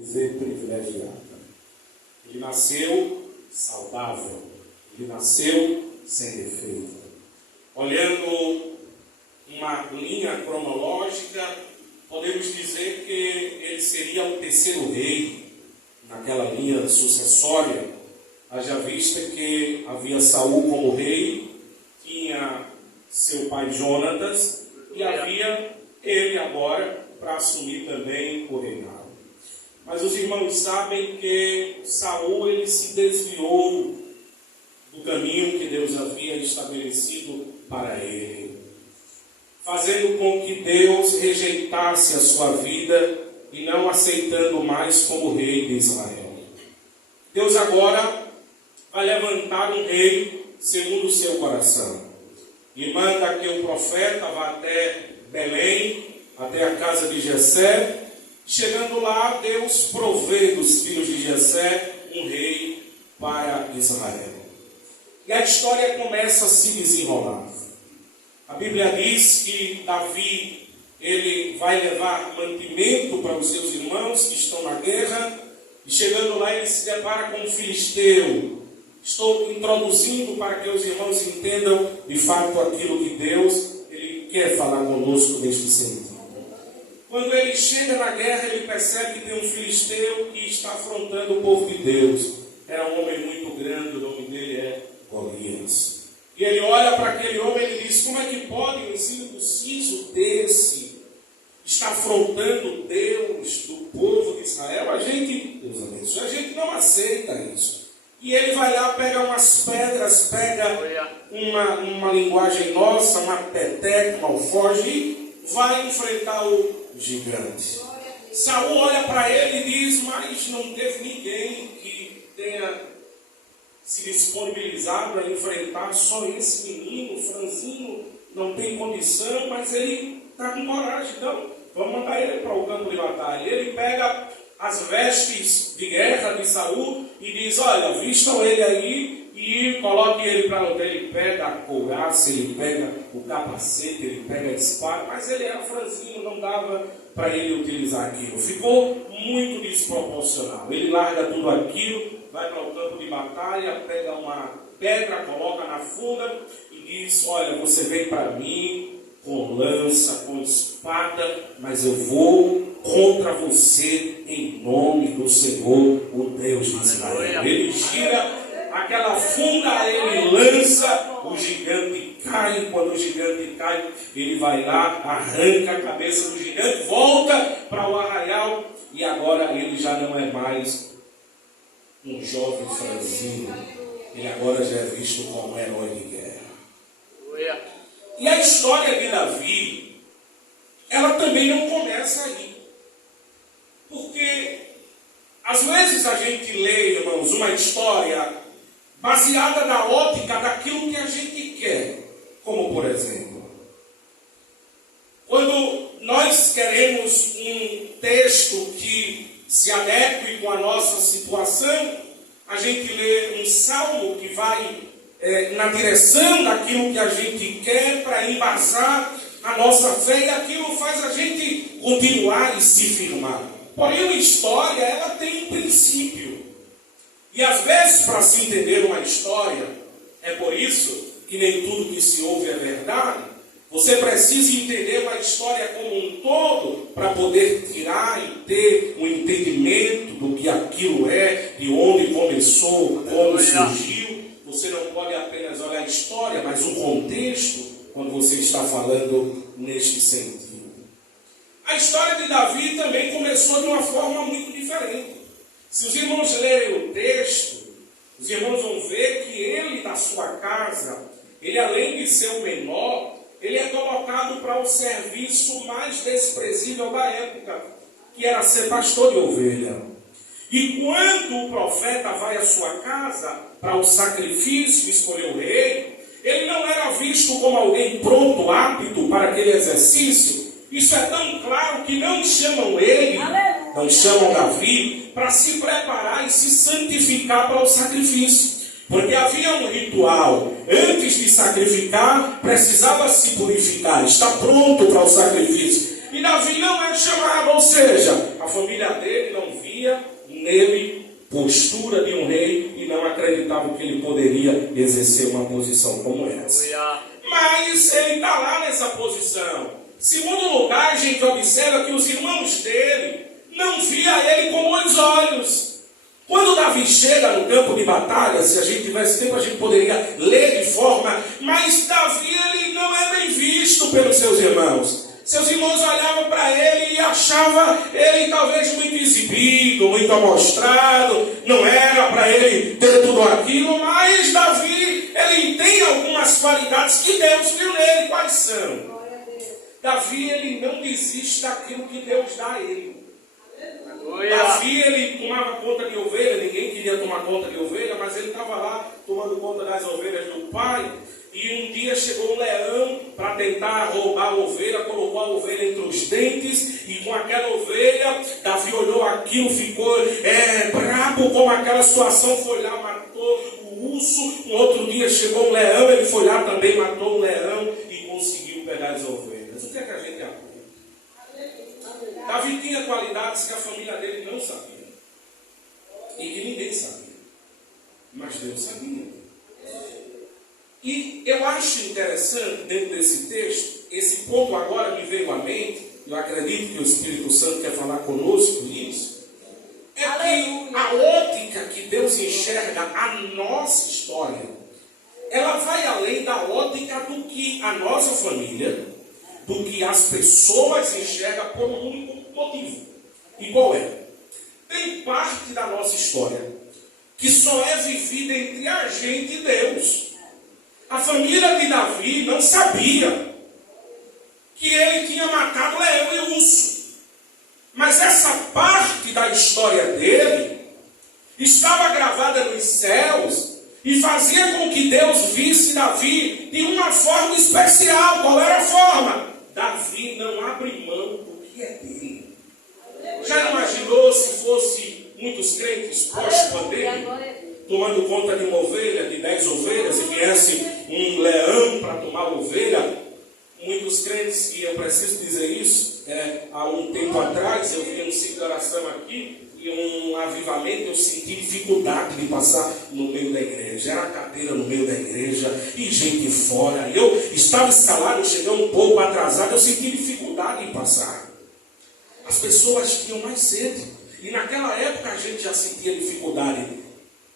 dizer privilegiada. Ele nasceu saudável, ele nasceu sem defeito. Olhando uma linha cronológica, podemos dizer que ele seria o terceiro rei naquela linha sucessória, haja vista que havia Saul como rei, tinha seu pai Jonatas e havia ele agora para assumir também o reinado. Mas os irmãos sabem que Saul ele se desviou do caminho que Deus havia estabelecido para ele, fazendo com que Deus rejeitasse a sua vida e não aceitando mais como rei de Israel. Deus agora vai levantar um rei segundo o seu coração e manda que o profeta vá até Belém, até a casa de Jessé. Chegando lá, Deus provê dos filhos de Jessé um rei para Israel. E a história começa a se desenrolar. A Bíblia diz que Davi ele vai levar mantimento para os seus irmãos que estão na guerra. E chegando lá, ele se depara com um filisteu. Estou introduzindo para que os irmãos entendam de fato aquilo que Deus ele quer falar conosco neste sentido. Quando ele chega na guerra, ele percebe que tem um filisteu que está afrontando o povo de Deus. Era um homem muito grande, o nome dele é Golias. E ele olha para aquele homem e ele diz: como é que pode um incircunciso desse estar afrontando Deus do povo de Israel? A gente não aceita isso. E ele vai lá, pega umas pedras, pega uma linguagem nossa, uma peteca, um alforje, e vai enfrentar o gigante. Saul olha para ele e diz: mas não teve ninguém que tenha se disponibilizado a enfrentar só esse menino, franzino, não tem condição, mas ele está com coragem, então vamos mandar ele para o campo de batalha. Ele pega as vestes de guerra de Saul e diz: olha, vistam ele aí e coloque ele para lutar. Ele pega a couraça, ele pega o capacete, ele pega a espada, mas ele era franzino, não dava para ele utilizar aquilo. Ficou muito desproporcional. Ele larga tudo aquilo, vai para o campo de batalha, pega uma pedra, coloca na funda e diz: olha, você vem para mim com lança, com espada, mas eu vou contra você em nome do Senhor, o Deus de Israel. Ele gira aquela funda, ele lança, o gigante cai. Quando o gigante cai, ele vai lá, arranca a cabeça do gigante, volta para o arraial, e agora ele já não é mais um jovem franzino, ele agora já é visto como herói de guerra. E a história de Davi, ela também não começa aí. Porque às vezes a gente lê, irmãos, uma história baseada na ótica daquilo que a gente quer. Como por exemplo, quando nós queremos um texto que se adeque com a nossa situação, a gente lê um salmo que vai na direção daquilo que a gente quer para embasar a nossa fé, e aquilo faz a gente continuar e se firmar. Porém, uma história, ela tem um princípio. E às vezes, para se entender uma história, é por isso que nem tudo que se ouve é verdade. Você precisa entender uma história como um todo para poder tirar e ter um entendimento do que aquilo é, de onde começou, como surgiu. Você não pode apenas olhar a história, mas o contexto, quando você está falando neste sentido. A história de Davi também começou de uma forma muito diferente. Se os irmãos lerem o texto, os irmãos vão ver que ele, da sua casa, ele além de ser o menor, ele é colocado para o serviço mais desprezível da época, que era ser pastor de ovelha. E quando o profeta vai à sua casa para o sacrifício, escolher o rei, ele não era visto como alguém pronto, apto para aquele exercício. Isso é tão claro que não chamam ele, não chamam Davi, para se preparar e se santificar para o sacrifício. Porque havia um ritual. Antes de sacrificar, precisava se purificar, estar pronto para o sacrifício. E Davi não é chamado, ou seja, a família dele não vinha via nele postura de um rei e não acreditavam que ele poderia exercer uma posição como essa. Mas ele está lá nessa posição. Segundo lugar, a gente observa que os irmãos dele não via ele com bons olhos. Quando Davi chega no campo de batalha, se a gente tivesse tempo, a gente poderia ler de forma, mas Davi ele não é bem visto pelos seus irmãos. Seus irmãos olhavam para ele e achavam ele talvez muito exibido, muito amostrado, não era para ele ter tudo aquilo, mas Davi, ele tem algumas qualidades que Deus viu nele. Quais são? Davi, ele não desiste daquilo que Deus dá a ele. Davi, ele tomava conta de ovelha, ninguém queria tomar conta de ovelha, mas ele estava lá tomando conta das ovelhas do pai. E um dia chegou um leão para tentar roubar a ovelha, colocou a ovelha entre os dentes, e com aquela ovelha, Davi olhou aquilo, ficou brabo com aquela situação, foi lá, matou o urso. Um outro dia chegou um leão, ele foi lá também, matou um leão e conseguiu pegar as ovelhas. O que é que a gente aprende? Davi tinha qualidades que a família dele não sabia, e que ninguém sabia, mas Deus sabia. E eu acho interessante, dentro desse texto, esse ponto agora me veio à mente, eu acredito que o Espírito Santo quer falar conosco nisso, é que a ótica que Deus enxerga a nossa história, ela vai além da ótica do que a nossa família, do que as pessoas enxergam por um único motivo. E qual é? Tem parte da nossa história que só é vivida entre a gente e Deus. A família de Davi não sabia que ele tinha matado leão e urso. Mas essa parte da história dele estava gravada nos céus e fazia com que Deus visse Davi de uma forma especial. Qual era a forma? Davi não abre mão do que é dele. Já imaginou se fosse muitos crentes pós-pandemia, tomando conta de uma ovelha, de 10 ovelhas, e viesse um leão para tomar a ovelha? Muitos crentes, e eu preciso dizer isso, há um tempo atrás, eu vi um ciclo de oração aqui, e um avivamento, eu senti dificuldade de passar no meio da igreja. Era cadeira no meio da igreja, e gente fora. Eu estava escalado, cheguei um pouco atrasado, eu senti dificuldade em passar. As pessoas tinham mais sede, e naquela época a gente já sentia dificuldade.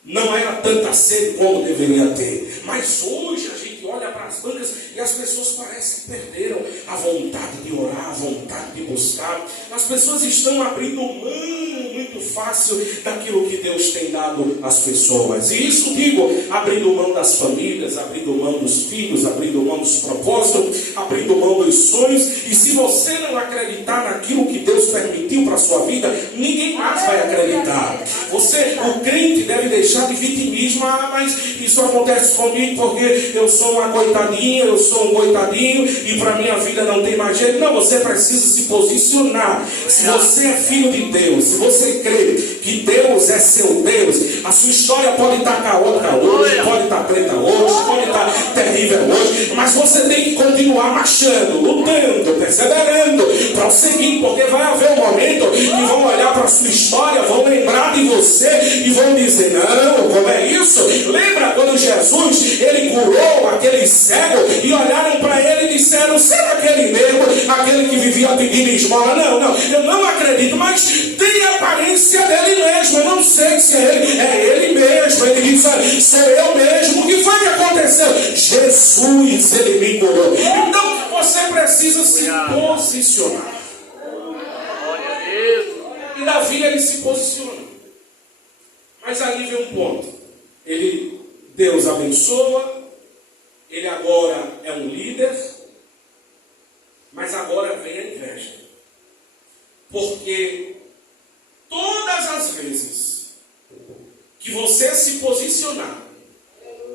Não era tanta sede como deveria ter. Mas hoje a gente olha para as bancas e as pessoas parecem que perderam a vontade de orar, a vontade de buscar. As pessoas estão abrindo mão muito fácil daquilo que Deus tem dado às pessoas. E isso digo, abrindo mão das famílias, abrindo mão dos filhos, abrindo mão dos propósitos, abrindo mão dos sonhos. E se você não acreditar naquilo que Deus permitiu para a sua vida, ninguém mais vai acreditar. O crente deve deixar de vitimismo. Mas isso acontece comigo porque eu sou uma coitadinha, eu sou um coitadinho e para minha vida não tem mais jeito. Não, você precisa se posicionar. Se você é filho de Deus, se você crê que Deus é seu Deus, a sua história pode estar caótica hoje, pode estar preta hoje, pode estar terrível hoje, mas você tem que continuar marchando, lutando, perseverando, prosseguindo, porque vai haver um momento que vão olhar para a sua história, vão lembrar de você e vão dizer: não, como é isso? Lembra quando Jesus, ele curou aquele cego e olharam para ele e disseram: será aquele mesmo, aquele que vivia pedindo esmola? Não, eu não acredito, mas tem a aparência dele mesmo, eu não sei se é ele mesmo. Ele disse: sou eu mesmo. O que foi que aconteceu? Jesus, ele me curou. Então você precisa se posicionar. E Davi, ele se posiciona. Mas ali vem um ponto. Deus abençoa, ele agora é um líder, mas agora vem a inveja. Porque todas as vezes que você se posicionar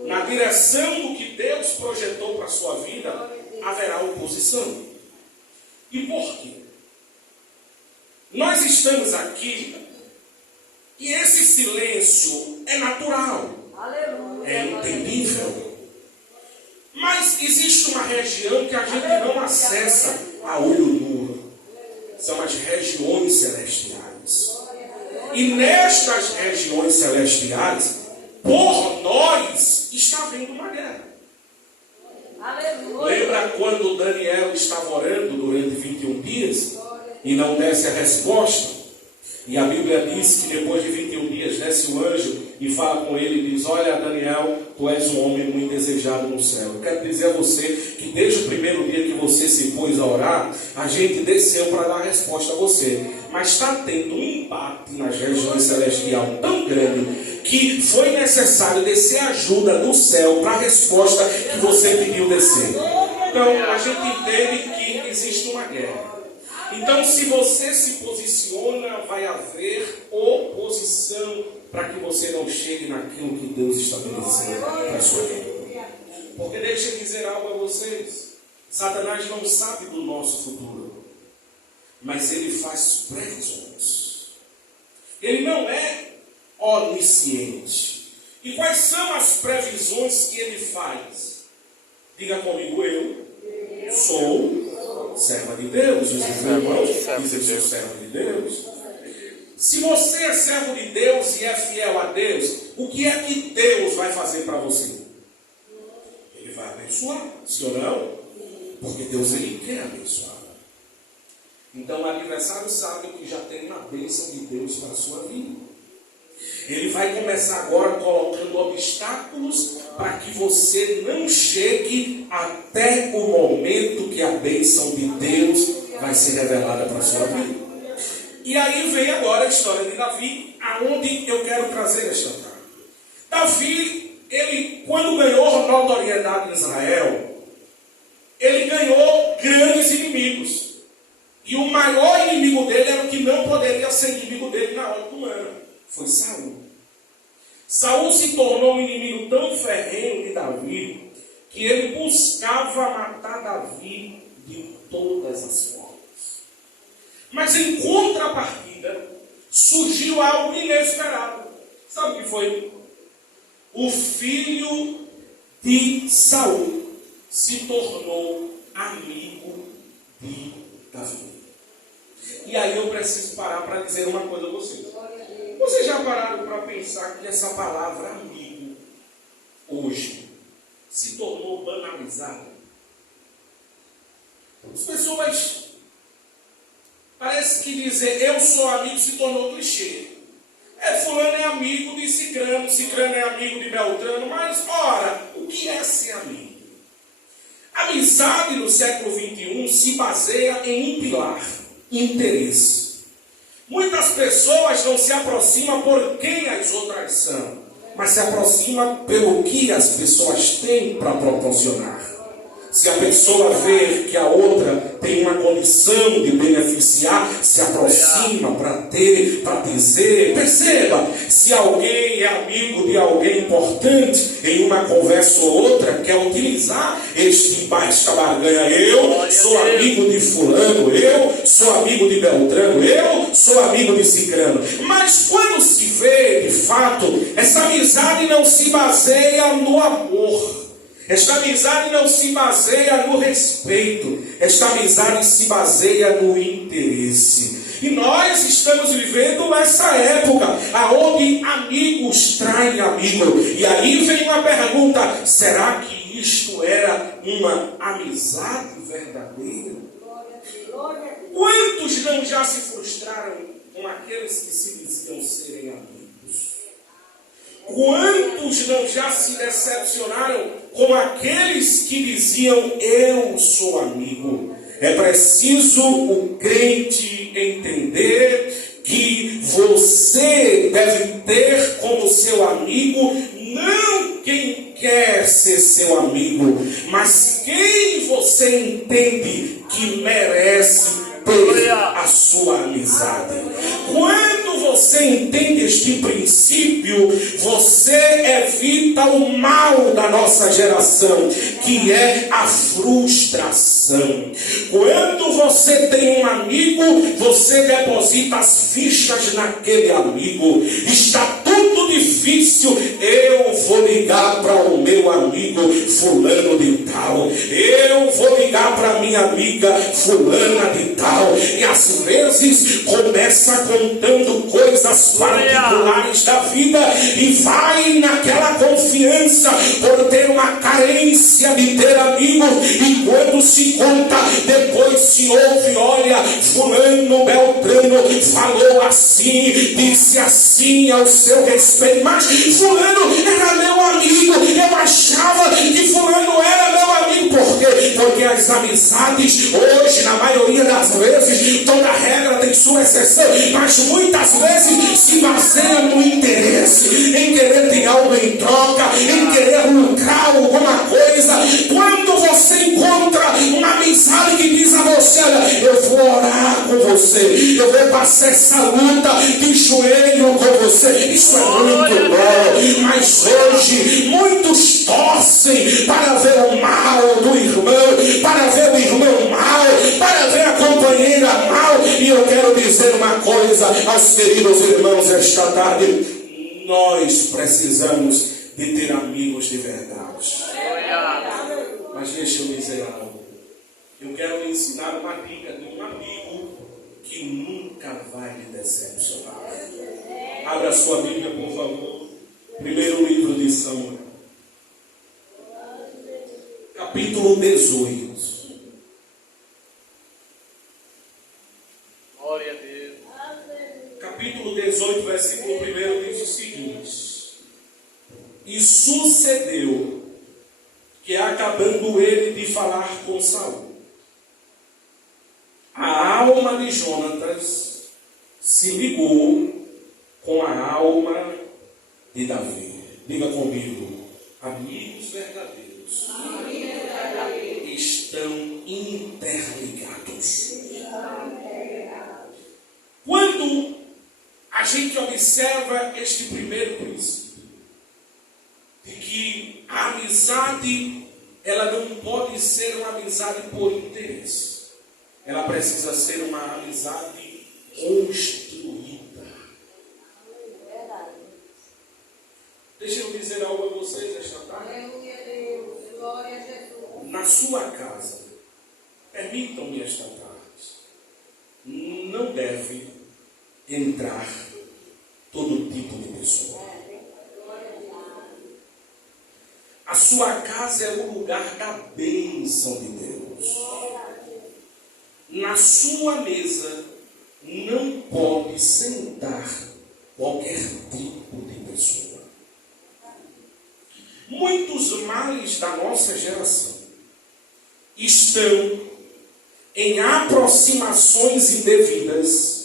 na direção do que Deus projetou para a sua vida, haverá oposição. E por quê? Nós estamos aqui e esse silêncio é natural, é entendível. Mas existe uma região que a gente não acessa a olho nu. São as regiões celestiais. E nestas regiões celestiais, por nós, está havendo uma guerra. Aleluia. Lembra quando Daniel estava orando durante 21 dias e não desse a resposta? E a Bíblia diz que depois de 21 dias desce o anjo e fala com ele e diz: olha, Daniel, tu és um homem muito desejado no céu. Eu quero dizer a você que desde o primeiro dia que você se pôs a orar, a gente desceu para dar resposta a você. Mas está tendo um embate nas regiões celestiais tão grande que foi necessário descer ajuda do céu para a resposta que você pediu descer. Então a gente entende que existe uma guerra. Então, se você se posiciona, vai haver oposição para que você não chegue naquilo que Deus estabeleceu para a sua vida. Porque deixa eu dizer algo a vocês: Satanás não sabe do nosso futuro, mas ele faz previsões. Ele não é onisciente. E quais são as previsões que ele faz? Diga comigo: eu sou serva de Deus. Os irmãos dizem que sou servo de Deus. Se você é servo de Deus e é fiel a Deus, o que é que Deus vai fazer para você? Ele vai abençoar, sim ou não? Porque Deus, ele quer abençoar. Então o adversário sabe que já tem uma bênção de Deus para a sua vida. Ele vai começar agora colocando obstáculos para que você não chegue até o momento que a bênção de Deus vai ser revelada para a sua vida. E aí vem agora a história de Davi, aonde eu quero trazer esta tarde. Davi, ele, quando ganhou notoriedade em Israel, ele ganhou grandes inimigos. E o maior inimigo dele era o que não poderia ser inimigo dele na hora humana. Foi Saul. Saul se tornou um inimigo tão ferrenho de Davi que ele buscava matar Davi de todas as formas. Mas em contrapartida surgiu algo inesperado. Sabe o que foi? O filho de Saul se tornou amigo de Davi. E aí eu preciso parar para dizer uma coisa a vocês. Vocês já pararam para pensar que essa palavra amigo, hoje, se tornou banalizada? As pessoas, parece que dizer eu sou amigo se tornou clichê. Fulano é amigo de Cicrano, Cicrano é amigo de Beltrano, mas ora, o que é ser amigo? A amizade no século XXI se baseia em um pilar: interesse. Muitas pessoas não se aproximam por quem as outras são, mas se aproximam pelo que as pessoas têm para proporcionar. Se a pessoa vê que a outra tem uma condição de beneficiar, se aproxima para ter, para dizer. Perceba, se alguém é amigo de alguém importante, em uma conversa ou outra, quer utilizar esta barganha. Eu sou amigo de fulano, eu sou amigo de Beltrano, eu sou amigo de Cicrano. Mas quando se vê, de fato, essa amizade não se baseia no amor. Esta amizade não se baseia no respeito. Esta amizade se baseia no interesse. E nós estamos vivendo essa época onde amigos traem amigo. E aí vem uma pergunta: será que isto era uma amizade verdadeira? Quantos não já se frustraram com aqueles que se diziam serem amigos? Quantos não já se decepcionaram com aqueles que diziam eu sou amigo? É preciso o crente entender que você deve ter como seu amigo não quem quer ser seu amigo, mas quem você entende que merece ter a sua amizade. Quando você entende este princípio, você evita o mal da nossa geração, que é a frustração. Quando você tem um amigo, você deposita as fichas naquele amigo. Está tudo difícil, eu vou ligar para o meu amigo fulano de tal, eu vou ligar para minha amiga fulana de tal. E às vezes começa contando coisas particulares da vida e vai naquela confiança por ter uma carência de ter amigos, e quando se conta, depois se ouve: olha, fulano Beltrano falou assim, disse assim ao seu respeito, mas fulano era meu amigo, eu achava que fulano era meu amigo. Por quê? Porque as amizades hoje, na maioria das vezes, toda regra tem sua exceção, mas muitas vezes se baseia no interesse, em querer ter algo em troca, em querer lucrar alguma coisa. Quando você encontra uma amizade que diz a você: olha, eu vou orar com você, eu vou passar essa luta de joelho com você, isso é muito bom. Mas hoje muitos torcem para ver o mal do irmão, para ver o irmão mal, para ver a companheira mal. E eu quero dizer uma coisa aos queridos irmãos esta tarde: nós precisamos de ter amigos de verdade. Mas deixa eu dizer algo. Eu quero lhe ensinar uma dica de um amigo que nunca vai lhe decepcionar. Abra sua Bíblia, por favor. Primeiro livro de Samuel, capítulo 18. Glória a Deus. Capítulo 18, versículo 1 diz o seguinte: e sucedeu que, acabando ele de falar com Saul, a alma de Jonatas se ligou com a alma de Davi. Diga comigo: amigos verdadeiros estão interligados. Quando a gente observa este primeiro princípio, de que a amizade, ela não pode ser uma amizade por interesse, ela precisa ser uma amizade construída. Deixa eu dizer algo a vocês esta tarde. Na sua casa, permitam-me esta tarde, não deve entrar todo tipo de pessoa. A sua casa é o lugar da bênção de Deus. Na sua mesa não pode sentar qualquer tipo de pessoa. Muitos males da nossa geração estão em aproximações indevidas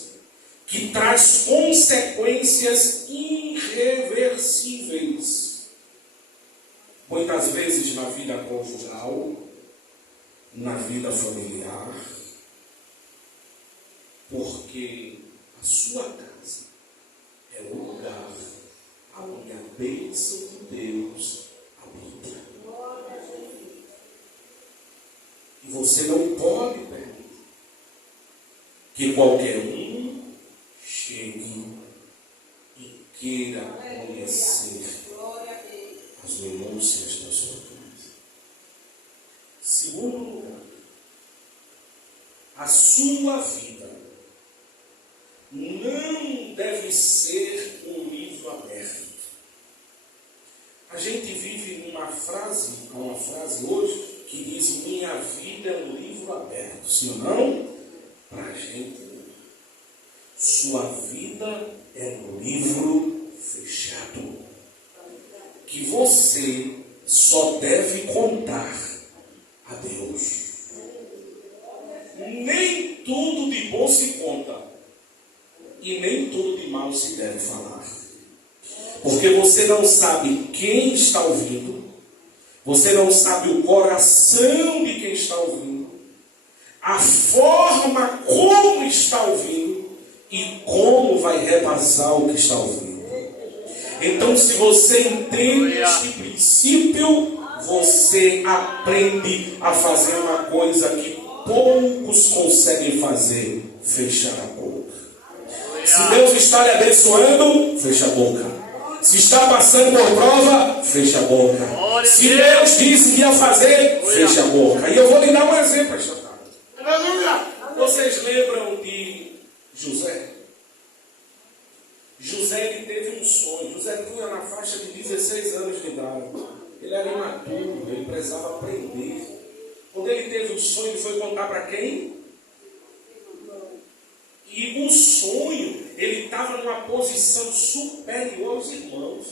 que traz consequências irreversíveis. Muitas vezes na vida conjugal, na vida familiar, porque a sua casa é o lugar onde a bênção de Deus habita. E você não pode permitir que qualquer um chegue e queira conhecer as minúcias da sua casa. Segundo lugar, a sua vida não deve ser um livro aberto. A gente vive uma frase hoje que diz: minha vida é um livro aberto. Se não, para a gente, sua vida é um livro fechado, que você só deve contar a Deus. Nem tudo de bom se conta e nem tudo de mal se deve falar, porque você não sabe quem está ouvindo, você não sabe o coração de quem está ouvindo, a forma como está ouvindo e como vai repassar o que está ouvindo. Então, se você entende este princípio, você aprende a fazer uma coisa que poucos conseguem fazer: fechar a boca. Se Deus está lhe abençoando, fecha a boca. Se está passando por prova, fecha a boca. Se Deus disse que ia fazer, fecha a boca. E eu vou lhe dar um exemplo esta tarde. Vocês lembram de José? José ele teve um sonho. José tinha na faixa de 16 anos de idade. Ele era imaturo, ele precisava aprender. Quando ele teve o sonho, ele foi contar para quem? E o sonho, ele estava numa posição superior aos irmãos.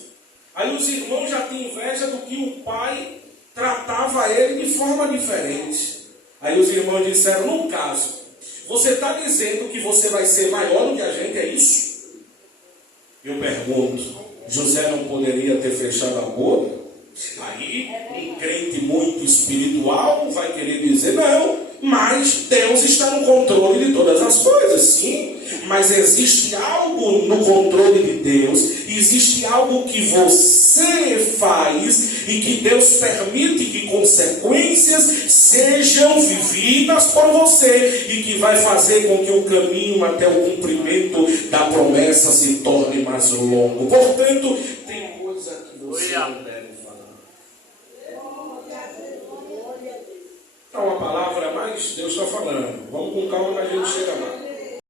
Aí os irmãos já tinham inveja do que o pai tratava ele de forma diferente. Aí os irmãos disseram, no caso, você está dizendo que você vai ser maior do que a gente, é isso? Eu pergunto, José não poderia ter fechado a boca? Aí, um crente muito espiritual vai querer dizer, não, mas Deus está no controle de todas as coisas, sim. Mas existe algo no controle de Deus, existe algo que você faz e que Deus permite que consequências sejam vividas por você e que vai fazer com que o caminho até o cumprimento da promessa se torne mais longo. Portanto, tem coisa que você não deve falar. É uma palavra, mas Deus está falando. Vamos com calma que a gente chega lá.